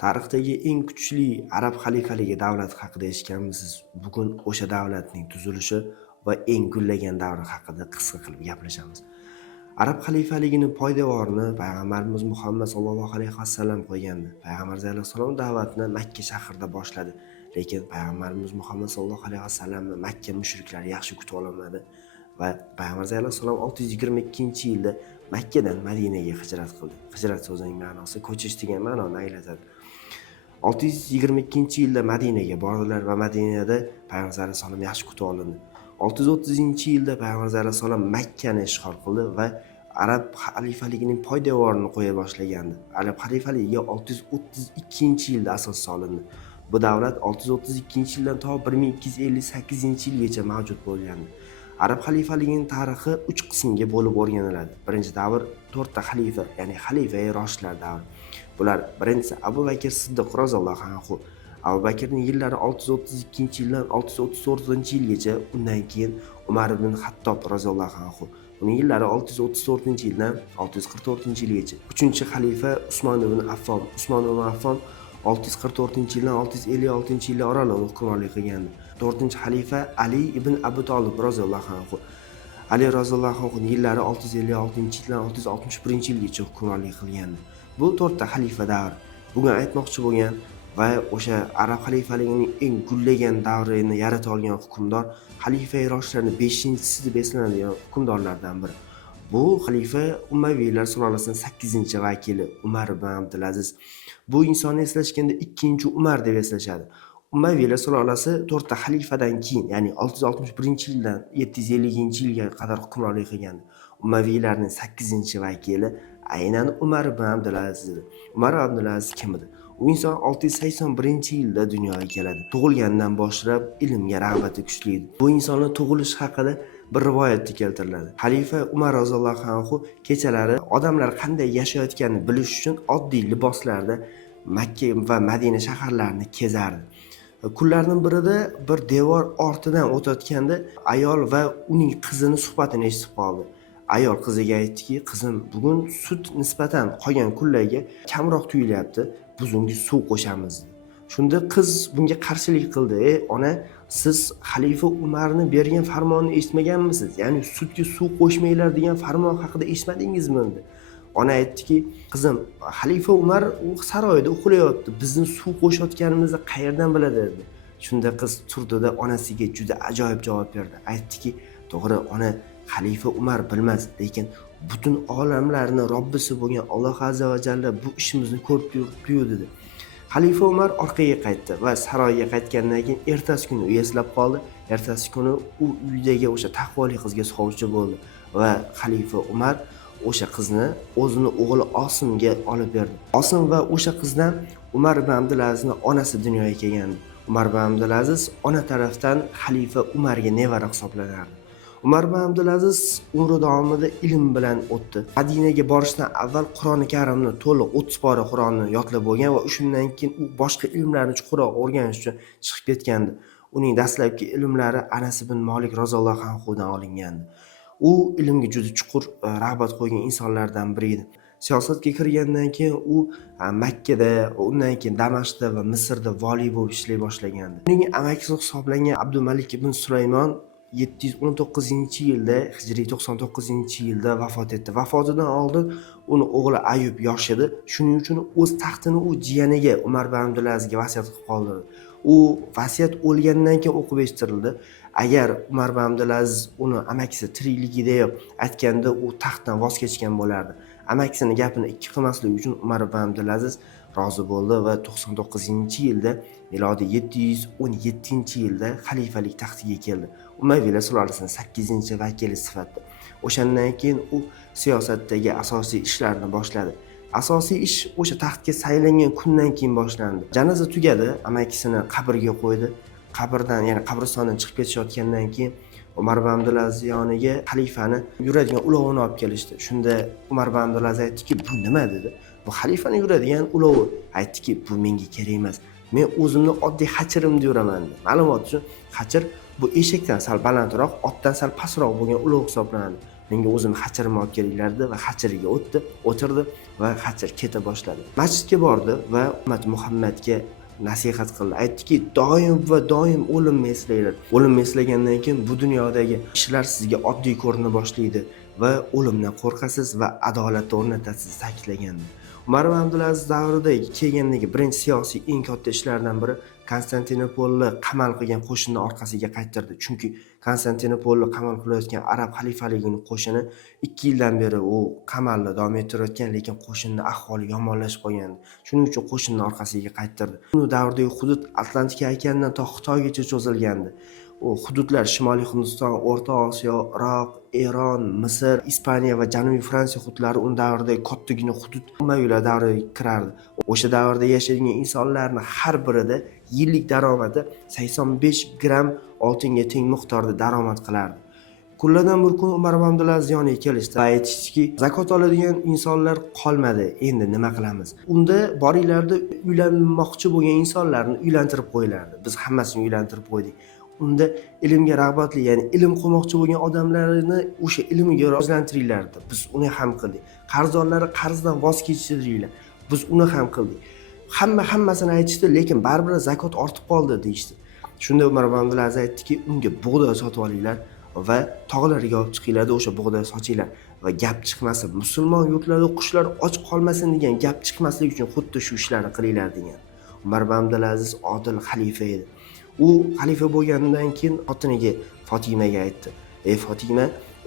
Tarixdagi eng kuchli arab xalifaligi davlati haqida eshitganmisiz? Bugun o'sha davlatning tuzilishi va eng gullagan davri haqida qisqa qilib gaplashamiz. Arab xalifaligini poydevorini payg'ambarimiz Muhammad sallallohu alayhi vasallam qo'ygandi. Payg'ambar sallallohu alayhi vasallam da'vatini Makka shahrida boshladi. Lekin payg'ambarimiz Muhammad sallallohu alayhi vasallamni Makka mushriklari yaxshi kutib olmadi va payg'ambar sallallohu alayhi vasallam 622-yilda Makkadan Madinaga hijrat qildi. Hijrat so'zining ma'nosi ko'chish degan ma'noni anglatadi. 622-yilda Madinaga bordilar va Madinada payg'ambar sallallohu alayhi vasallam yaxshi kutib olindi. 630-yilda payg'ambar sallallohu alayhi vasallam Makkani ishg'ol qildi va arab xalifaligining poydevorini qo'ya boshlagandi. Arab xalifaligiga 632-yilda asos solindi. Bu davlat 632-yildan to 1258-yilgacha mavjud bo'lgandi. Arab xalifaligining tarixi 3 qismga bo'lib o'rganiladi. Birinchi davr 4 ta xalifa, ya'ni xalifa-i roshidlar davri. Bular birinchisi Abu Bakr Siddiq roziyallohu anhu. Abu Bakrning yillari 632-yildan 634-yilgacha, undan keyin Umar ibn Xattob roziyallohu anhu. Uning yillari 634-yildan 644-yilgacha. Uchinchi xalifa Usmon ibn Affon. Usmon ibn Affon 644-yildan 656-yillar oralig'ida hukmronlik qilgandi. 4-xalifa Ali ibn Abu Talib roziyallohu anhu. Ali roziyallohu anhu yillari 656-yildan 661-yilgacha hukmronlik qilgandi. Bu 4 ta xalifa davri. Bugun aytmoqchi bo'lgan va o'sha arab xalifaligining eng gullagan davrini yarata olgan hukmdor xalifa-i roshidlarning 5-chisi deb eslanadigan hukmdorlardan biri. Bu xalifa Umayyiylar sulolasining 8-vakili Umar ibn Abdulaziz. Bu insonni eslashganda 2-Umar deb eslashadi. Umayyiylar sulolasi 4 ta xalifadan keyin, ya'ni 661-yildan 750-yilga qadar hukmronlik qilgandi. Umayyiylarning 8-vakili aynan Umar ibn Abdulaziz edi. Umar ibn Abdulaziz kim edi? U inson 681-yilda dunyoga keladi. Tug'ilgandan boshlab ilmga rag'bati kuchli edi. Bu insonning tug'ilishi haqida bir rivoyatda keltiriladi. Xalifa Umar roziyallohu anhu kechalari odamlar qanday yashayotganini bilish uchun oddiy liboslarda Makka va Madina shaharlarini kezardi. Kunlarning birida bir devor ortidan o'tayotganda ayol va uning qizini suhbatini eshitib qoldi. Ayol qiziga aytdiki, "Qizim, bugun sut nisbatan qolgan kunlarga kamroq tuyilyapti. Biz unga suv qo'shamiz." Shunda qiz bunga qarshilik qildi. Ona, siz xalifa Umarning bergan farmonini eshitmaganmisiz? Ya'ni sutga suv qo'shmanglar degan farmon haqida eshitmadingizmi endi? Ona aytdiki, "Qizim, xalifa Umar saroyda uxlayapti. Bizni suv qo'shayotganimizni qayerdan biladi?" dedi. Shunda qiz turdida onasiga juda ajoyib javob berdi. Aytdiki, "To'g'ri, ona, xalifa Umar bilmas, lekin butun olamlarning Robbisi bo'lgan Alloh azza va jalla bu ishimizni ko'rib turibdi" dedi. Xalifa Umar orqaga qaytdi va saroyga qaytgandan keyin ertasi kuni u eslab qoldi. Ertasi kuni u uydagi o'sha taqvoli qizga sovchi bo'ldi va xalifa Umar o'sha qizni o'zini o'g'li Osimga olib berdi. Osim va o'sha qizdan Umar ibn Abdulazizning onasi dunyoga kelgandi. Umar ibn Abdulaziz ona tarafdan xalifa Umarga nevara hisoblanardi. Umar ibn Abdulaziz umri davomida ilm bilan o'tdi. Madinaga borishdan avval Qur'oni Karimni to'liq 30 pora Qur'onni yodlab bo'lgan va shundan keyin u boshqa ilmlarni chuqurroq o'rganish uchun chiqib ketgandi. Uning dastlabki ilmlari Anas ibn Malik roziyallohu anhudan olingandi. U ilmga juda chuqur rag'bat qo'ygan insonlardan biri edi. Siyosatga kirgandan keyin u Makkada, undan keyin Damashqda va Misrda valiy bo'lib ishlay boshlagandi. Uning amakisi hisoblangan Abdumalik ibn Sulaymon 719-yilda, hijriy 99-yilda vafot etdi. Vafotidan oldin uni o'g'li Ayub yosh edi. Shuning uchun o'z taxtini u jiyaniga Umar ibn Abdulazizga vasiyat qilib qoldirdi. U vasiyat o'lgandan keyin o'qib eshittirildi. Agar Umar ibn Abdulaziz uni amakisi tirikligida aytganda u taxtdan voz kechgan bo'lardi. Amakisining gapini ikki qilmaslik uchun Umar ibn Abdulaziz rozi bo'ldi va 99-yilda, milodiy 717-yilda xalifalik taxtiga keldi. Umayyiylar sulolasining 8-vakili sifatida. O'shandan keyin u siyosatdagi asosiy ishlarni boshladi. Asosiy ish o'sha taxtga saylangan kundan keyin boshlandi. Janoza tugadi, amakisini qabrga qo'ydi. Qabrdan, ya'ni qabristondan chiqib ketishayotgandan keyin Umar ibn Abdulaziz yoniga xalifani yuradigan ulovini olib kelishdi. Shunda Umar ibn Abdulaziz aytdiki, "Bu nima?" dedi. "Bu xalifani yuradigan ulovi." Aytdiki, "Bu menga kerak emas. Men o'zimni oddiy hachirimni yuraman." dedi. Ma'lumot uchun, hachir bu eshakdan sal balandroq, otdan sal pastroq bo'lgan ulov hisoblanadi. menga o'zim hachirimni olib kelinglar dedi va hachiriga o'tirdi va hachir keta boshladi. Masjidga bordi va ummati Muhammadga nasihat qildi. Aytdiki, doim va doim o'limni eslanglar. O'limni eslagandan keyin bu dunyodagi ishlar sizga oddiy ko'rina boshlaydi va o'limdan qo'rqasiz va adolatni o'rnatasiz ta'kidlagandi. Umar ibn Abdulaziz davrida kelgandagi birinchi siyosiy eng katta ishlardan biri Konstantinopolni qamal qilgan qo'shinni orqasiga qaytardi. Chunki Konstantinopolni qamal qilayotgan arab xalifaligining qo'shini 2 yildan beri u qamalni davom ettirayotgan, lekin qo'shinning ahvoli yomonlashib qolgandi. Shuning uchun qo'shinni orqasiga qaytardi. Bu davrdagi hudud Atlantika okeanidan to Xitoygacha cho'zilgandi. U hududlar Shimoliy Hindiston, O'rta Osiyo, Iroq, Eron, Misr, Ispaniya va Janubiy Fransiya hududlari unda davrdagi kattagina hudud Umayyadlar davriga kirardi. O'sha davrda yashagan insonlarning har birida yillik daromadi 85 gram oltinga teng miqdorda daromad qilardi. Kunlardan bir kun Umar ibn Abdulaziz yoniga kelishdi va aytishdiki, zakot oladigan insonlar qolmadi, endi nima qilamiz? Unda boringlarda uylanmoqchi bo'lgan insonlarni uylantirib qo'ylardi. Biz hammasini uylantirib qo'ydik. Unda ilmga rag'batli, ya'ni ilm qilmoqchi bo'lgan odamlarni o'sha ilmiga rivojlantiringlar. Biz uni ham qildik. Qarzdorlari qarzdan voz kechirdiringlar. Biz uni ham qildik. Hammasini aytishdi, lekin baribir zakot ortib qoldi deydi. Shunda Umar ibn Abdulaziz aytdiki, unga bug'doy sotib olinglar va tog'larga olib chiqinglar, o'sha bug'doy sochinglar va gap chiqmasin. Musulmon yurtlarda qushlar och qolmasin degan gap chiqmasligi uchun xuddi shu ishlarni qilinglar degan. Umar ibn Abdulaziz odil xalifa edi. U xalifa bo'lgandan keyin xotiniga Fotimaga aytdi: "Ey Fotima,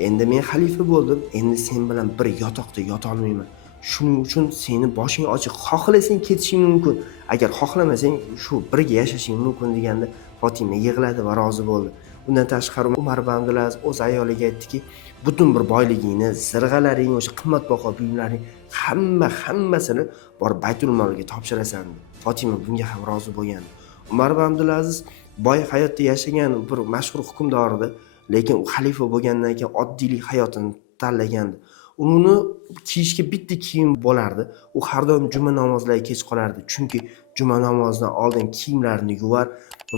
endi men xalifa bo'ldim, endi sen bilan bir yotoqda yota olmayman. Shuning uchun seni boshing ochiq, xohlasang ketishing mumkin, agar xohlamasang shu birga yashashing mumkin" deganda Fotima yig'ladi va rozi bo'ldi. Bundan tashqari Umar ibn Abdulaziz o'z ayoliga aytdiki, butun bir boyligingni, zirg'alaring, o'sha qimmatbaho buyumlaring hammasini borib Baytul Molga topshirasan. Fotima bunga ham rozi bo'lgan. Umar ibn Abdulaziz boy hayotda yashagan bir mashhur hukmdor edi, lekin u xalifa bo'lgandan keyin oddiylik hayotini tanlagandi. Uni kiyishga bitta kiyim bo'lardi. U har doim juma namozlariga kech qolardi, chunki juma namozidan oldin kiyimlarini yuvar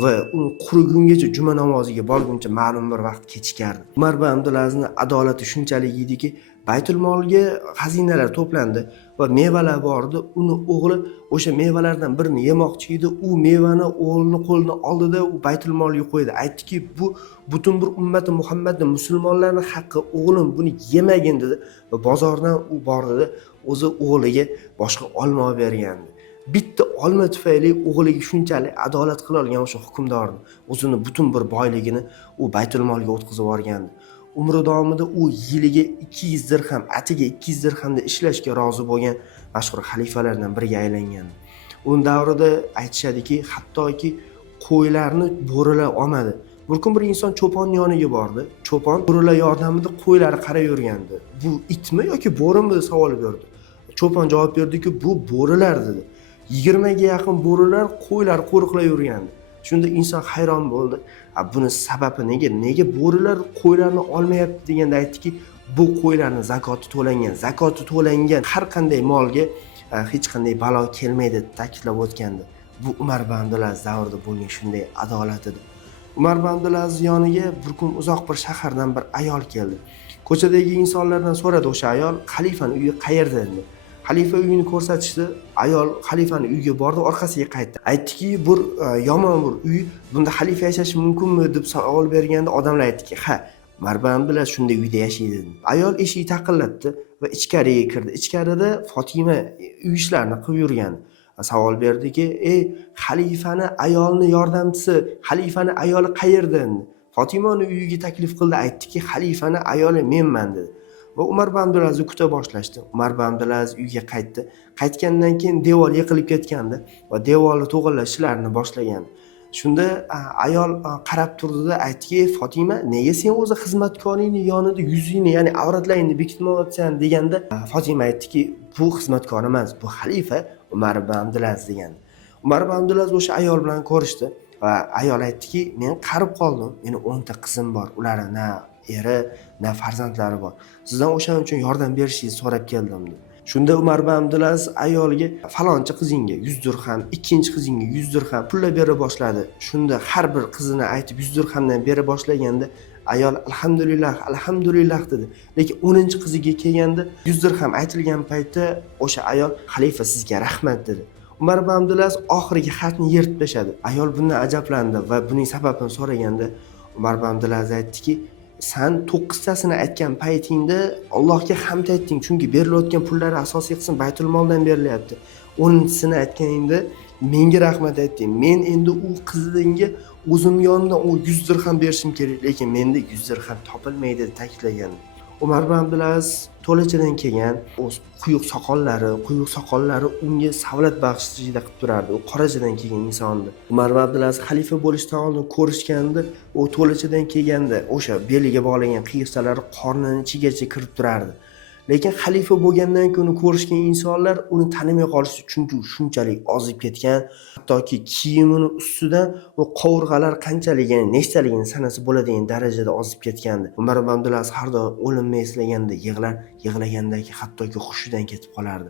va uni qurigungacha juma namoziga borguncha ma'lum bir vaqt kechikardi. Umar ibn Abdulazizning adolati shunchalik ediki, Baytul Molga xazinalar to'plandi va mevalar bor edi. Uni o'g'li o'sha mevalardan birini yemoqchi edi. U mevani o'g'lining qo'lidan oldida u Baytul Molga qo'ydi. Aytdiki, bu butun bir ummati Muhammadning musulmonlarning haqqi, o'g'lim buni yemagin dedi va bozordan u bordi, o'zi o'g'liga boshqa olma olib bergandi. Bitta olma tufayli o'g'liga shunchalik adolat qila olgan o'sha hukmdorni, o'zini butun bir boyligini u Baytul Molga o'tkazib yuborgandi. Umri davomida u yiliga 200 dirham, atiga 200 dirhamda ishlashga rozi bo'lgan mashhur xalifalardan biriga aylangan. Uning davrida aytishadiki, hattoki qo'ylarni bo'rilar olmadi. Bir kun bir inson cho'ponning yoniga bordi. Cho'pon bo'rilar yordamida qo'ylari qarab yurgandi. Bu itmi yoki bo'rimi deb savol berdi. Cho'pon javob berdiki, bu bo'rilar dedi. 20 ga yaqin bo'rilar qo'ylar qo'riqlab yurgandi. Shunda inson hayron bo'ldi. Buni sababi nega bo'rilar qo'ylarni olmayapti deganda aytdiki, bu qo'ylarning zakoti to'langan. Zakoti to'langan har qanday molga hech qanday balo kelmaydi deb ta'kidlab o'tgandi. Bu Umar ibn Abdulaziz davrida bo'lgan shunday adolat edi. Umar ibn Abdulaziz yoniga bir kun uzoq bir shahardan bir ayol keldi. Ko'chadagi insonlardan so'radi o'sha ayol, xalifaning uyi qayerda dedi. Xalifa uyini ko'rsatishdi. Ayol xalifaning uyiga bordi, orqasiga qaytdi. Aytdiki, bir yomon bir uy, bunda xalifa yashashi mumkinmi deb savol berganda odamlar aytdiki, ha, Umar ibn Abdulaziz shunday uyda yashaydi. Ayol eshikni taqillatdi va ichkariga kirdi. Ichkarida Fotima uy ishlarini qilib yurgan. Savol berdiki, "Ey, xalifani ayolni yordamchisi, xalifani ayoli qayerda?" Fotima uni uyiga taklif qildi, aytdiki, "Xalifani ayoli menman" dedi. Va Umar ibn Abdulaziz kuta boshlashdi. Umar ibn Abdulaziz uyga qaytdi. Qaytgandan keyin devor yiqilib ketgandi va devorni to'g'irlash ishlarini boshlagan. Shunda ayol qarab turdi-da, aytdiki, "Fotima, nega sen o'zi xizmatkoringning yonida yuzingni, ya'ni avratlaringni bekitmayapsan?" deganda Fotima aytdiki, "Bu xizmatkor emas, bu xalifa Umar ibn Abdulaziz" degan. Umar ibn Abdulaziz o'sha ayol bilan ko'rishdi va ayol aytdiki, "Men qarib qoldim. Meni 10 ta qizim bor. Ular na eri, na farzandlari bor. Sizdan o'shaning uchun yordam berishingizni so'rab keldim" dedi. Shunda Umar ibn Abdulaziz ayolga falonchi qizingga 100 dirham, ikkinchi qizingga 100 dirham pullar bera boshladi. Shunda har bir qizini aytib 100 dirhamdan bera boshlaganda Ayol alhamdulillah dedi. Lekin 10-qiziga kelganda 100 dirham aytilgan paytda o'sha ayol xalifa sizga rahmat dedi. Umar ibn Abdulaziz oxirgi xatni yirtib tashladi. Ayol bundan ajablandi va buning sababini so'raganda Umar ibn Abdulaziz aytdiki, "Sen 9tasini aytgan paytingda Allohga hamd aytding, chunki berilayotgan pullar asosiy qismi Baytul moldan berilyapti. 10-sini aytganingda menga rahmat aytding. Men endi u qizingga o'zim yonidan u 100 dirham berishim kerak, lekin menda 100 dirham topilmaydi" deb ta'kidlagan. Umar ibn Abdulaziz to'lachadan kelgan, o'z quyuq soqollari unga savlat bag'ishlashida qilib turardi. U qorachadan kelgan insondir. Umar ibn Abdulaziz xalifa bo'lishdan oldin ko'rishganda, u to'lachadan kelganda o'sha beliga bog'langan qiyiqchalari qornining ichigacha kirib turardi. Lekin xalifa bo'lgandan keyin ko'rishgan insonlar uni tanimay qolishdi, chunki u shunchalik ozib ketgan, hattoki kiyimini ustidan u qovurg'alar qanchalik, ya'ni nechtaligini sanasi bo'ladigan darajada ozib ketgandi. Umar ibn Abdulaziz har doim o'limni eslaganda yig'lagandagi hattoki hushidan ketib qolardi.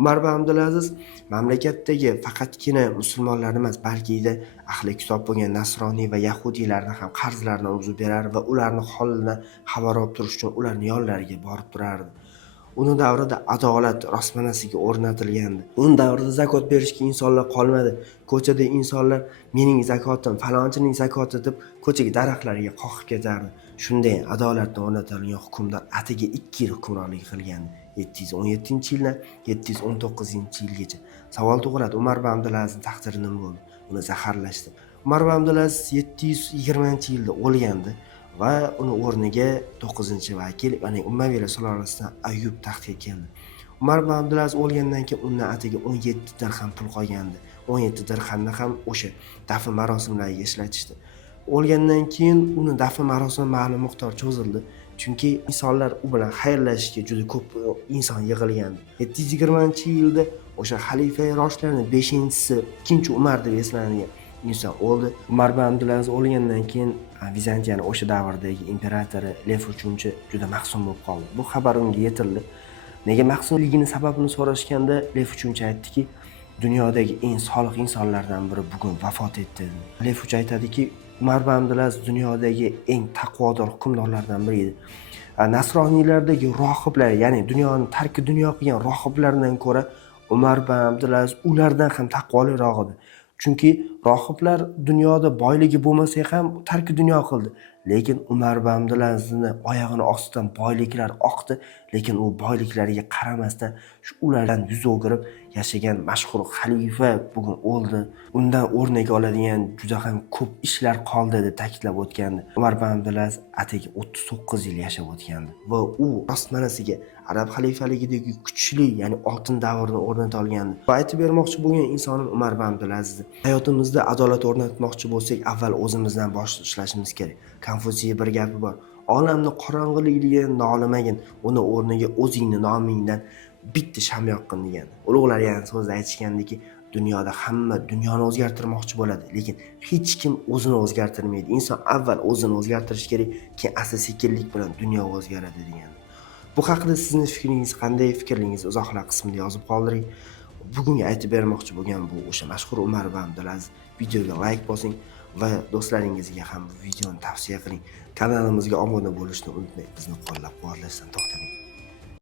Umar ibn Abdulaziz mamlakatdagi faqatgina musulmonlar emas, balki ahli kitob bo'lgan nasroniy va yahudiylarni ham qarzlaridan uzib berar va ularni holidan xabar olib turish uchun ularning yonlariga borib turardi. Uni davrida adolat rostmanasiga o'rnatilgandi. Uni davrida zakot berishga insonlar qolmadi. Ko'chada insonlar mening zakotim, falonchining zakoti deb ko'chaga daraxtlarga qoqib ketardi. Shunday adolatni o'rnatilgan hukmdor atiga 2 yil hukmronlik qilgandi. 717-yildan 719-yilgacha. Savol tug'iladi, Umar ibn Abdulazizning taqdiri nima bo'ldi? Uni zaharlashdi. Umar ibn Abdulaziz 720-yilda o'lgandi. Va uni o'rniga 9-vakil, ya'ni Umayyad sulolasidan Ayyub taxtga keldi. Umar ibn Abdulaziz o'lgandan keyin undan atiga 17 dirham pul qolgandi. 17 dirhamni ham o'sha dafn marosimlariga ishlatishdi. O'lgandan keyin uni dafn marosimi ma'lum miqdor cho'zildi, chunki insonlar u bilan xayrlashishga juda ko'p inson yig'ilgandi. 720-yilda o'sha xalifa Roshidlarning 5-chisi 2-Umar deb eslanadigan inson o'ldi. Umar ibn Abdulaziz o'lgandan keyin Vizantiyani o'sha davrdagi imperatori Lev uchinchi juda mahzun bo'lib qoldi. Bu xabar unga yetildi. Nega mahzunligini sababini so'rashganda Lev uchinchi aytdiki, dunyodagi eng solih insonlardan biri bugun vafot etdi. Lev uchinchi aytadiki, Umar ibn Abdulaziz dunyodagi eng taqvodor hukmdorlardan biri edi. Nasroniylardagi rohiblar, ya'ni dunyoni tarki dunyo qilgan rohiblardan ko'ra Umar ibn Abdulaziz ulardan ham taqvoliroq edi. Chunki rohiblar dunyoda boyligi bo'lmasa ham tarki dunyo qildi. Lekin Umar ibn Abdulazizning oyog'ini ostidan boyliklar oqdi, lekin u boyliklariga qaramasdan shu ulardan yuz o'girib yashagan mashhur xalifa bugun o'ldi. Undan o'rnak oladigan juda ham ko'p ishlar qoldi deb ta'kidlab o'tgandi. Umar ibn Abdulaziz atigi 39 yil yashab o'tgandi va u rostmanasiga arab xalifaligidagi kuchli, ya'ni oltin davrni o'rnata olgandi. Va aytib bermoqchi bo'lgan insonim Umar ibn Abdulaziz. Hayotimizda adolat o'rnatmoqchi bo'lsak, avval o'zimizdan boshlashimiz kerak. Konfutsiy bir gapi bor. Olamni qorong'iligiga nolimagin, uni o'rniga o'zingni nomingdan bitta sham yoqqin degan. Ulug'lar yana so'zda aytishgandiki, dunyoda hamma dunyoni o'zgartirmoqchi bo'ladi, lekin hech kim o'zini o'zgartirmaydi. Inson avval o'zini o'zgartirish kerak, keyin asta-sekinlik bilan dunyo o'zgaradi degan. Bu haqida sizning fikringiz qanday? Fikrlaringizni izohlar qismida yozib qoldiring. Bugunga aytib bermoqchi bo'lgan bu o'sha mashhur Umar ibn Abdulaziz. Videoga like bosing va do'stlaringizga ham bu videoni tavsiya qiling. Kanalimizga obuna bo'lishni unutmang. Bizni qo'llab-quvvatlashdan to'xtamang.